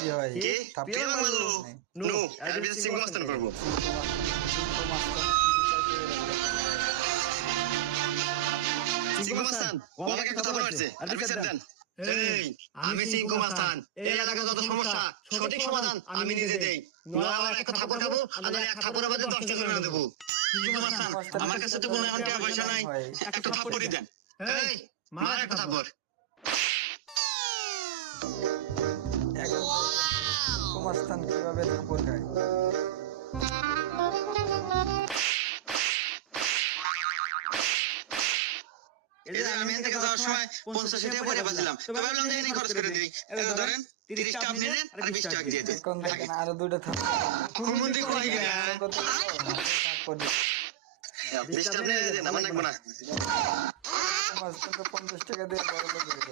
কি হয় কি থাপ্পড় পিয়ার মারলো নো আর বিশেষ সিংহ মাস্তান করব সিংহ মাস্তান ও আমাকে কথা বলছে আর বিচার দেন এই আমি সিংহ মাস্তান এই এলাকার যত সমস্যা সঠিক সমাধান আমি নিজে দেই নয় আমার একটা থাপ্পড় খাবো আর নয় এক থাপ্পড় আমাদের 10টা করে না দেবো সিংহ মাস্তান আমার কাছে তো কোনো টাকা পয়সা নাই একটা থাপ্পড়ই দেন এই মার একটা থাপ্পড় কুমারস্থান কিভাবে থাপ্পড় খায় এই যে আমি এখান থেকে যাওয়ার সময় 50 টাকা পয়সা পাচ্ছিলাম তো ভাবলাম যে এনে খরচ করে দিই এই যে ধরেন 30 টাকা আপনি নেন আর 20 টাকা দিয়ে দেন এখন দেখেন আরো দুইটা থাপ্পড় কুমুন্দি কই গেল থাপ্পড় দিই। 20 টাকা দিয়ে দেন আমার লাগবে না কুমারস্থান তো 50 টাকা দিয়ে বড় লোক হয়ে গেছে।